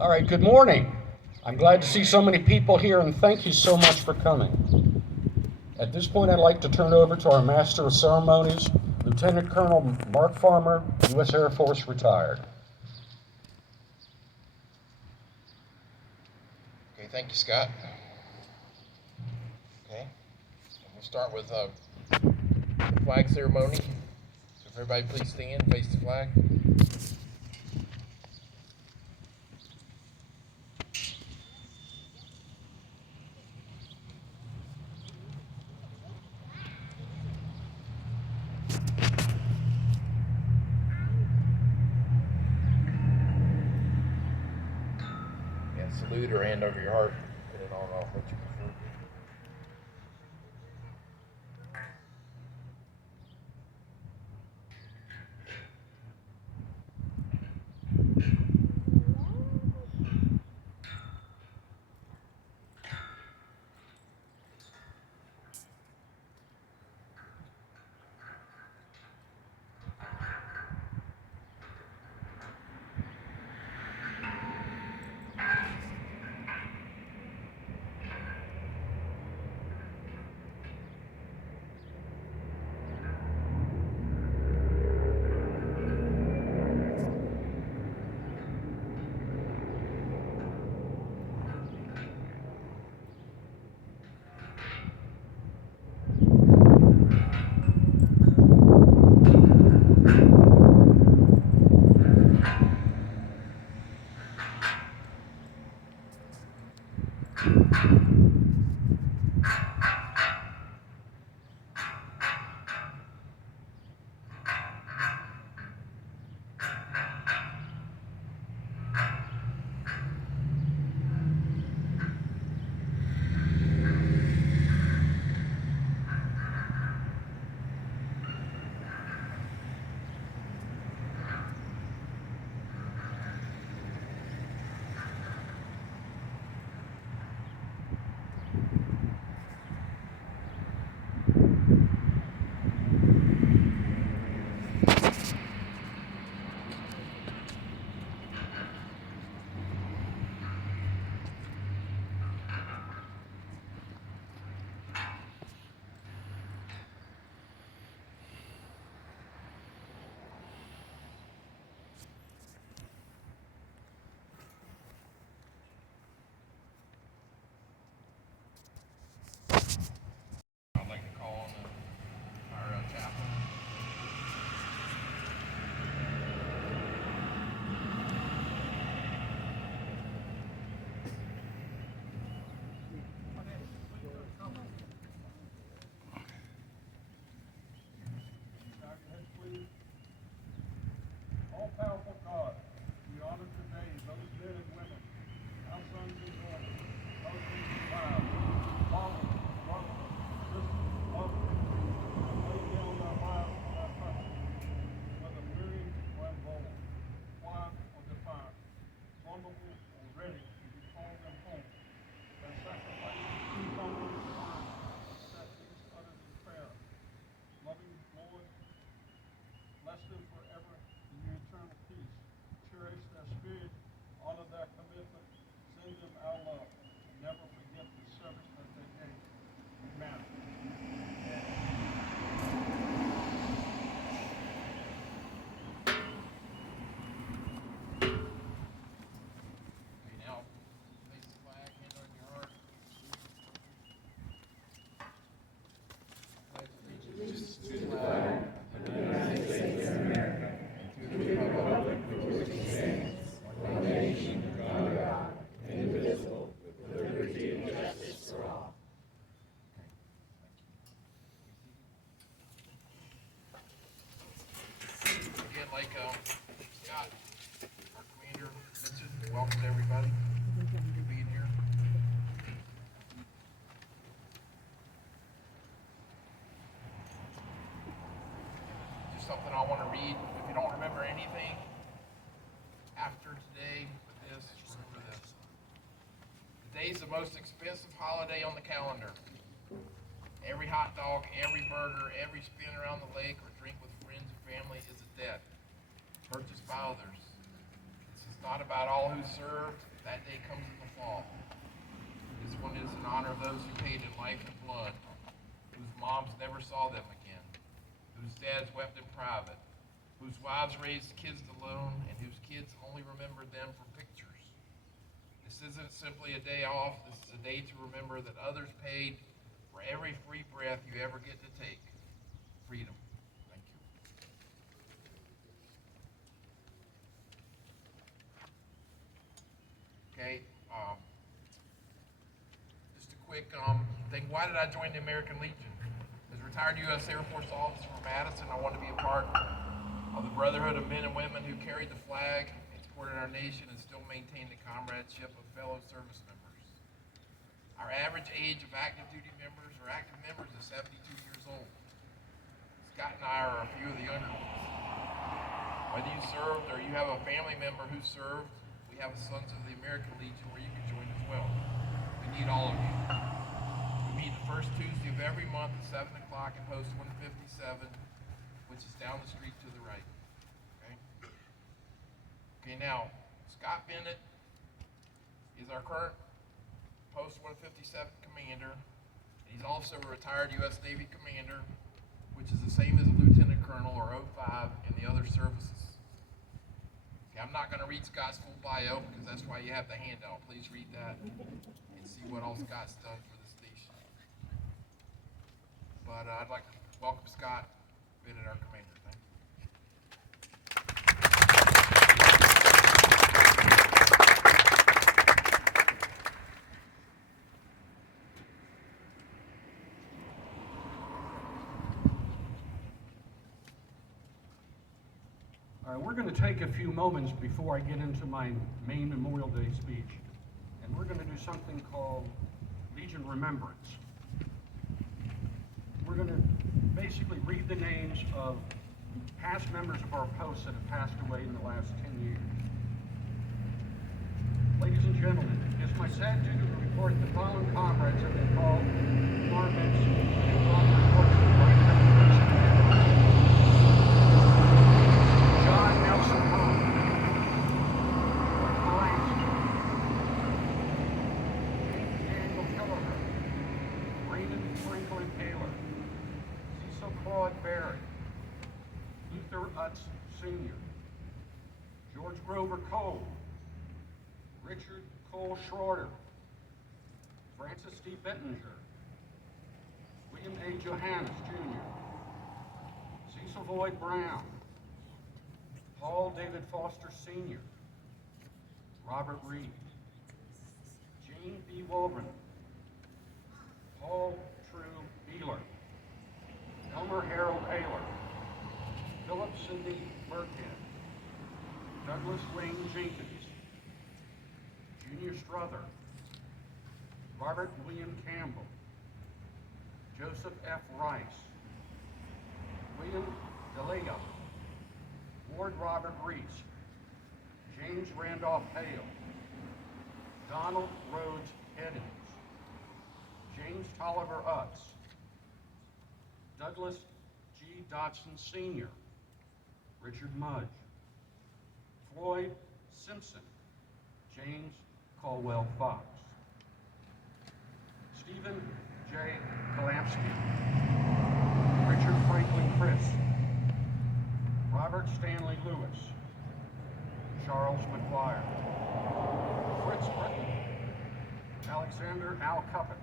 All right, good morning. I'm glad to see so many people here, and thank you so much for coming. At this point, I'd like to turn over to our Master of Ceremonies, Lieutenant Colonel Mark Farmer, U.S. Air Force, retired. Okay, thank you, Scott. Okay, we'll start with the flag ceremony. So if everybody please stand, face the flag. And salute or hand over your heart, depending on what you prefer. I'd like to call on our chaplain. All-powerful God, we honor today those men and women, our sons and daughters, husbands and wives, fathers, brothers, sisters, mothers, who have laid down their lives for our country, whether weary or involved, quiet or defiant, vulnerable or ready to be called them home. Their sacrifices too humble to earn, set these uttered in prayer. Loving Lord, bless them forever in your eternal peace. Cherish their spirit, honor their commitment, send them our love, and never forget the service that they gave. Amen. Okay, now face the flag, hand on your heart. Pledge allegiance to the flag of the United States of America and to the republic for which it stands, one nation, under God, indivisible, with liberty and justice for all. Again, like Scott, our commander, Madison, welcome to everybody. Good being here. Just something I want to read. If you don't remember anything after today with this, remember this. Today's the most expensive holiday on the calendar. Every hot dog, every burger, every spin around the lake or drink with friends and family is a debt purchased by others. This is not about all who served, That day comes in the fall. This one is in honor of those who paid in life and blood, whose moms never saw them again, whose dads wept in private, whose wives raised kids alone, and whose kids only remembered them from pictures. This isn't simply a day off. This is a day to remember that others paid for every free breath you ever get to take. Freedom. Thank you. Okay. Just a quick thing. Why did I join the American Legion? As a retired U.S. Air Force officer from Madison, I wanted to be a part of the brotherhood of men and women who carried the flag and supported our nation and still maintained the comradeship of fellow service members. Our average age of active duty members is 72 years old. Scott and I are a few of the younger ones. Whether you served or you have a family member who served, we have a Sons of the American Legion where you can join as well. We need all of you. We meet the first Tuesday of every month at 7 o'clock at Post 157, which is down the street to the right. Okay, now, Scott Bennett is our current Post 157 commander. He's also a retired U.S. Navy commander, which is the same as a lieutenant colonel or 05 in the other services. Okay, I'm not going to read Scott's full bio because that's why you have the handout. Please read that and see what all Scott's done for the station. But I'd like to welcome Scott Bennett, our commander. Thank you. We're going to take a few moments before I get into my main Memorial Day speech, and we're going to do something called Legion Remembrance. We're going to basically read the names of past members of our post that have passed away in the last 10 years. Ladies and gentlemen, it is my sad duty to report the following comrades have been called Remembrance and brought reports to the right John Nelson Home, James Daniel Kelleher, Raymond Franklin Taylor, Cecil Claude Berry, Luther Utz Sr., George Grover Cole, Richard Cole Schroeder, Francis D. Bettinger, William A. Johannes Jr., Cecil Lloyd Brown, Paul David Foster Sr., Robert Reed, Jane B. Wolbrin, Paul True Beeler, Elmer Harold Taylor, Philip Sidney Burkhead, Douglas Wayne Jenkins, Junior Strother, Robert William Campbell, Joseph F. Rice, William DeLega, Ward Robert Reese, James Randolph Hale, Donald Rhodes Eddings, James Tolliver Utz, Douglas G. Dodson Sr., Richard Mudge, Floyd Simpson, James Caldwell Fox, Stephen J. Kalamsky, Richard Franklin Chris, Robert Stanley Lewis, Charles McGuire, Fritz Britton, Alexander Al Cuppet,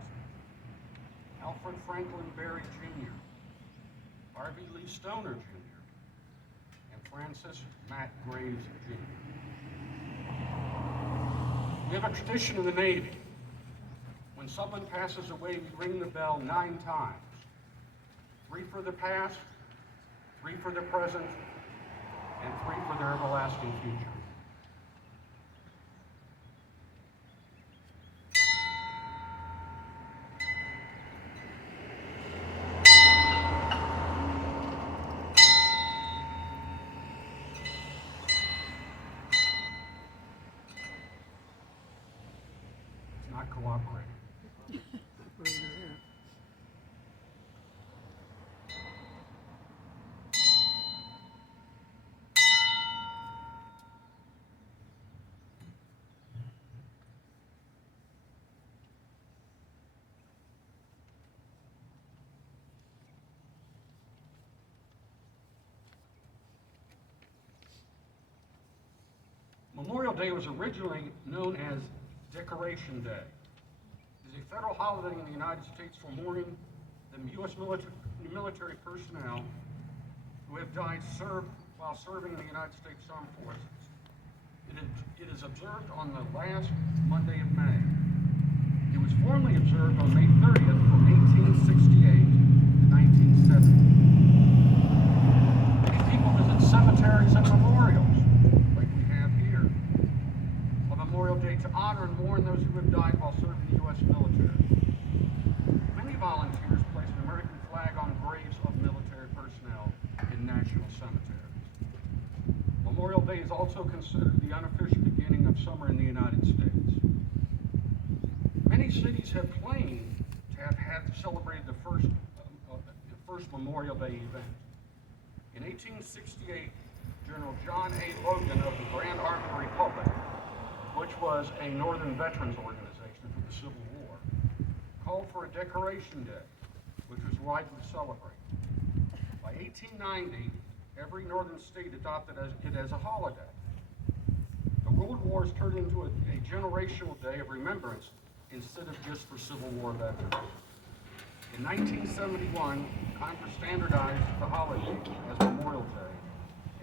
Alfred Franklin Berry Jr., Harvey Lee Stoner Jr., and Francis Matt Graves Jr. We have a tradition in the Navy. When someone passes away, we ring the bell 9 times. 3 for the past, 3 for the present, and 3 for their everlasting future. It's not cooperating. Memorial Day was originally known as Decoration Day. It is a federal holiday in the United States for mourning the U.S. military personnel who have died while serving in the United States Armed Forces. It is observed on the last Monday of May. It was formerly observed on May 30th from 1868 to 1970. Many people visit cemeteries and memorials, like we have here, on Memorial Day to honor and mourn those who have died while serving the U.S. military. Many volunteers place an American flag on graves of military personnel in national cemeteries. Memorial Day is also considered the unofficial beginning of summer in the United States. Many cities have claimed to have had celebrated the first Memorial Day event. In 1868, General John A. Logan of the Grand Army Republic, which was a Northern veterans organization for the Civil War, called for a Decoration Day, which was widely celebrated. By 1890, every northern state adopted it as a holiday. The World Wars turned into a generational day of remembrance instead of just for Civil War veterans. In 1971, Congress standardized the holiday as Memorial Day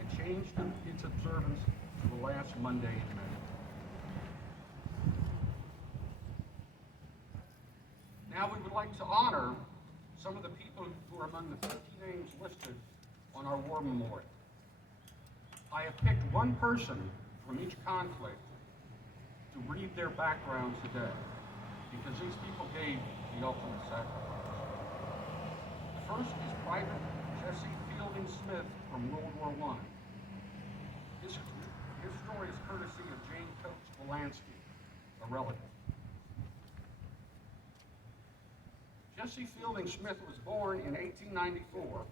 and changed its observance to the last Monday in May. Now we would like to honor some of the people who are among the 50 names listed on our war memorial. I have picked one person from each conflict to read their background today, because these people gave the ultimate sacrifice. The first is Private Jesse Fielding Smith from World War I. His story is courtesy of Jane Coates Polanski, a relative. Jesse Fielding Smith was born in 1894,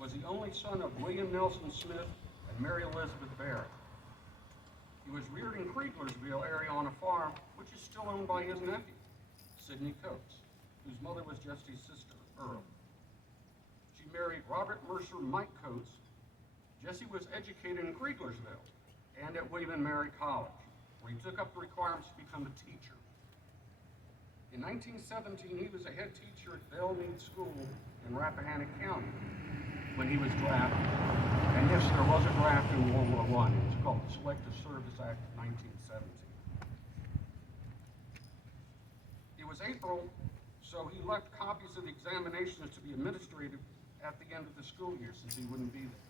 was the only son of William Nelson Smith and Mary Elizabeth Barrett. He was reared in Krieglersville area on a farm, which is still owned by his nephew, Sidney Coates, whose mother was Jesse's sister, Earl. She married Robert Mercer Mike Coates. Jesse was educated in Krieglersville and at William and Mary College, where he took up the requirements to become a teacher. In 1917, he was a head teacher at Bellmead School in Rappahannock County when he was drafted. And yes, there was a draft in World War I. It was called the Selective Service Act of 1917. It was April, so he left copies of the examinations to be administrated at the end of the school year, since he wouldn't be there,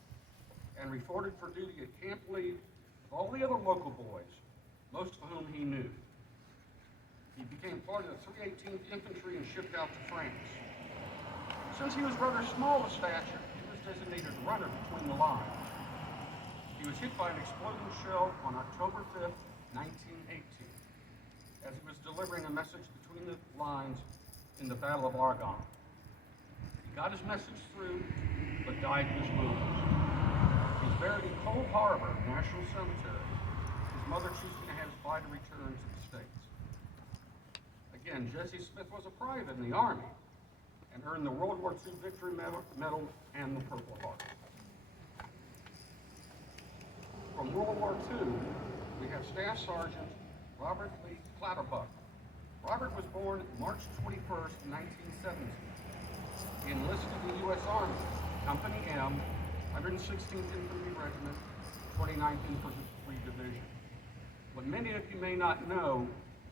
and reported for duty at Camp Lee with all the other local boys, most of whom he knew. He became part of the 318th Infantry and shipped out to France. Since he was rather small of stature, he was designated runner between the lines. He was hit by an exploding shell on October 5th, 1918, as he was delivering a message between the lines in the Battle of Argonne. He got his message through, but died in his wounds. He's buried in Cold Harbor National Cemetery, his mother choosing to have his body returned to the States. Again, Jesse Smith was a private in the Army and earned the World War II Victory Medal and the Purple Heart. From World War II, we have Staff Sergeant Robert Lee Clatterbuck. Robert was born March 21st, 1917. He enlisted in the U.S. Army, Company M, 116th Infantry Regiment, 29th Infantry Division. What many of you may not know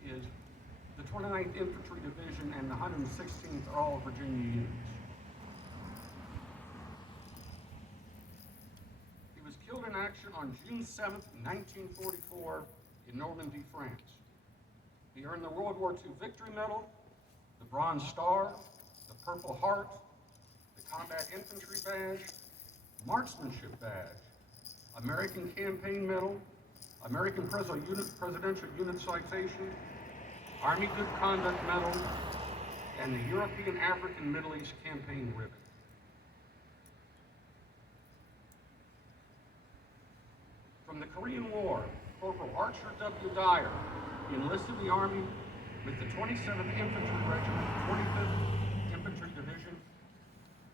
is the 29th Infantry Division and the 116th are all Virginia units. He was killed in action on June 7th, 1944 in Normandy, France. He earned the World War II Victory Medal, the Bronze Star, the Purple Heart, the Combat Infantry Badge, Marksmanship Badge, American Campaign Medal, American Presidential Unit Citation, Army Good Conduct Medal, and the European, African, Middle East Campaign Ribbon. From the Korean War, Corporal Archer W. Dyer enlisted in the Army with the 27th Infantry Regiment, 25th Infantry Division,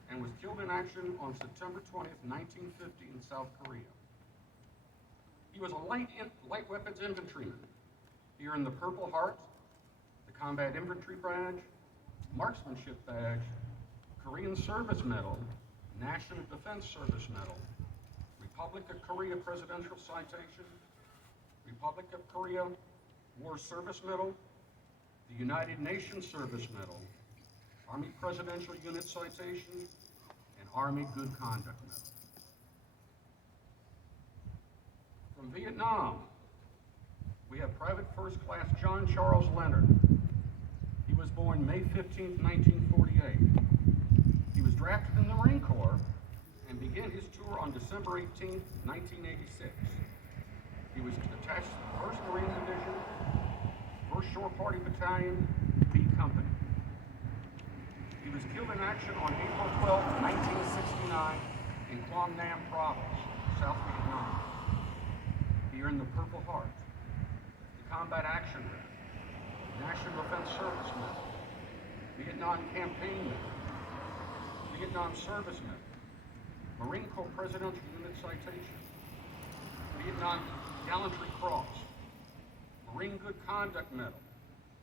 and was killed in action on September 20th, 1950 in South Korea. He was a light weapons infantryman. Here in the Purple Heart, the Combat Infantry Badge, Marksmanship Badge, Korean Service Medal, National Defense Service Medal, Republic of Korea Presidential Citation, Republic of Korea War Service Medal, the United Nations Service Medal, Army Presidential Unit Citation, and Army Good Conduct Medal. From Vietnam, we have Private First Class John Charles Leonard. He was born May 15, 1948. He was drafted in the Marine Corps and began his tour on December 18, 1986. He was attached to the 1st Marine Division, 1st Shore Party Battalion, B Company. He was killed in action on April 12, 1969 in Quang Nam Province, South Vietnam. Here in the Purple Heart, the Combat Action Medal, National Defense Service Medal, Vietnam Campaign Medal, Vietnam Service Medal, Marine Corps Presidential Unit Citation, Vietnam Gallantry Cross, Marine Good Conduct Medal,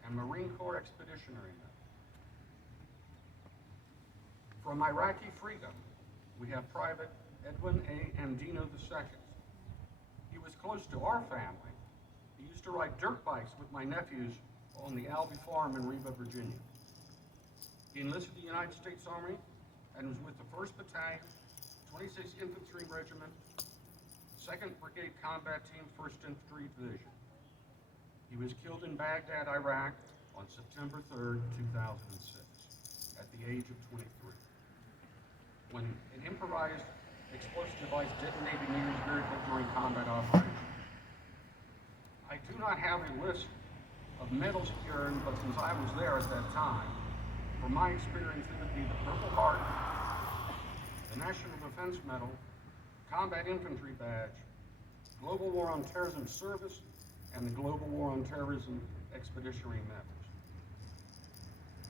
and Marine Corps Expeditionary Medal. From Iraqi freedom, we have Private Edwin Andino Ii. He was close to our family. He used to ride dirt bikes with my nephews on the Albee Farm in Reba, Virginia. He enlisted in the United States Army and was with the 1st Battalion, 26th Infantry Regiment, 2nd Brigade Combat Team, 1st Infantry Division. He was killed in Baghdad, Iraq on September 3rd, 2006, at the age of 23, when an improvised explosive device detonated near his vehicle during combat operation. I do not have a list of medals he earned, but since I was there at that time, from my experience, it would be the Purple Heart, the National Defense Medal, Combat Infantry Badge, Global War on Terrorism Service, and the Global War on Terrorism Expeditionary Medals.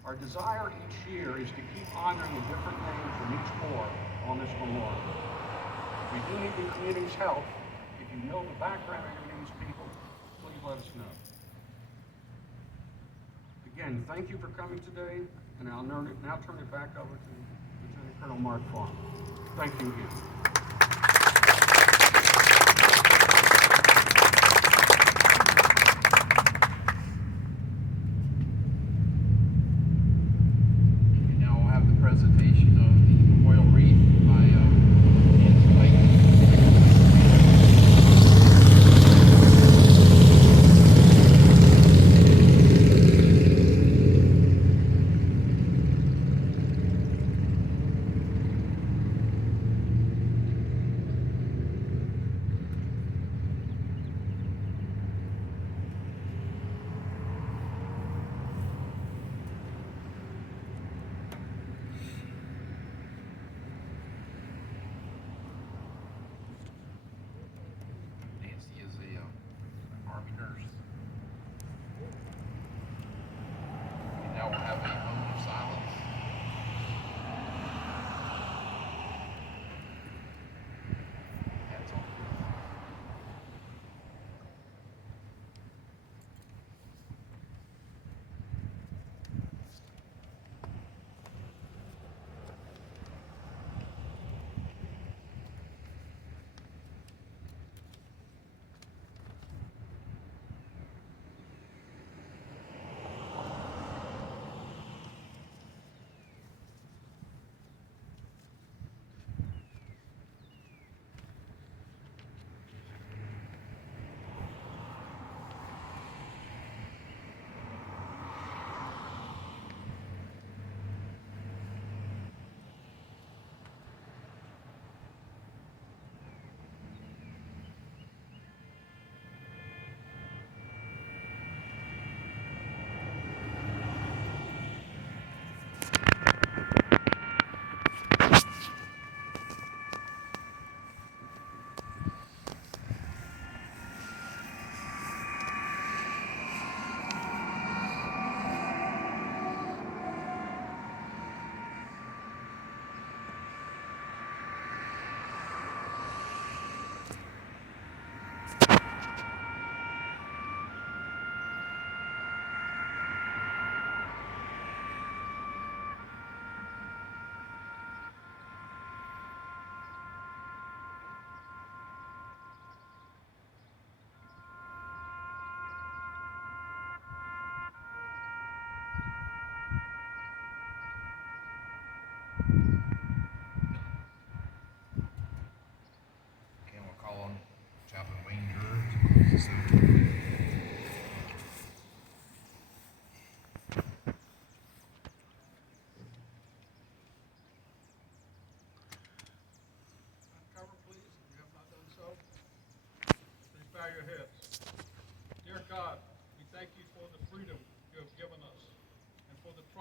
Our desire each year is to keep honoring the different names from each corps on this memorial. We do need the community's help. If you know the background of any of these people, please let us know. Again, thank you for coming today, and I'll now turn it back over to Lieutenant Colonel Mark Farmer. Thank you again. And now we'll have the presentation of the memorial wreath by Andino Ii.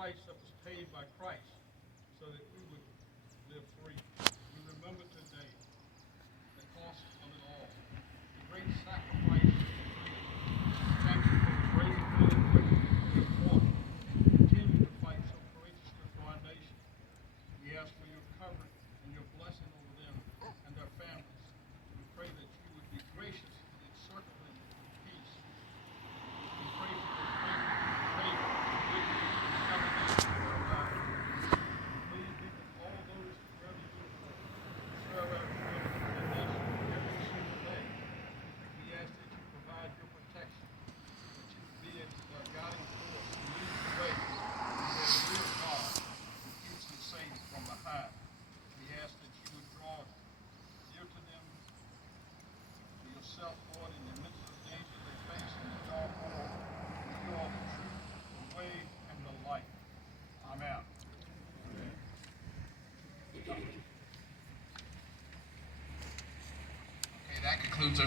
price that was paid by Christ so that we would live free. We remember today the cost of it all, the great sacrifice of freedom. Thank you for the brave men and women who have fought and continue to fight so courageously for our nation. We ask for your covering and your blessing over them and their families. We pray that you would be gracious in encircling with peace. We pray for your favor, goodness, and elevation in our lives. Please be with all those who serve you serve our country and nation every single day. We ask that you provide your protection, that you be a guiding force and lead the way to where the real God who keeps them safe from behind. We ask that you would draw near to them, to yourself, Lord, in the midst of the danger they face in the dark world. You are the truth, the way, and the light. Amen. Okay, that concludes our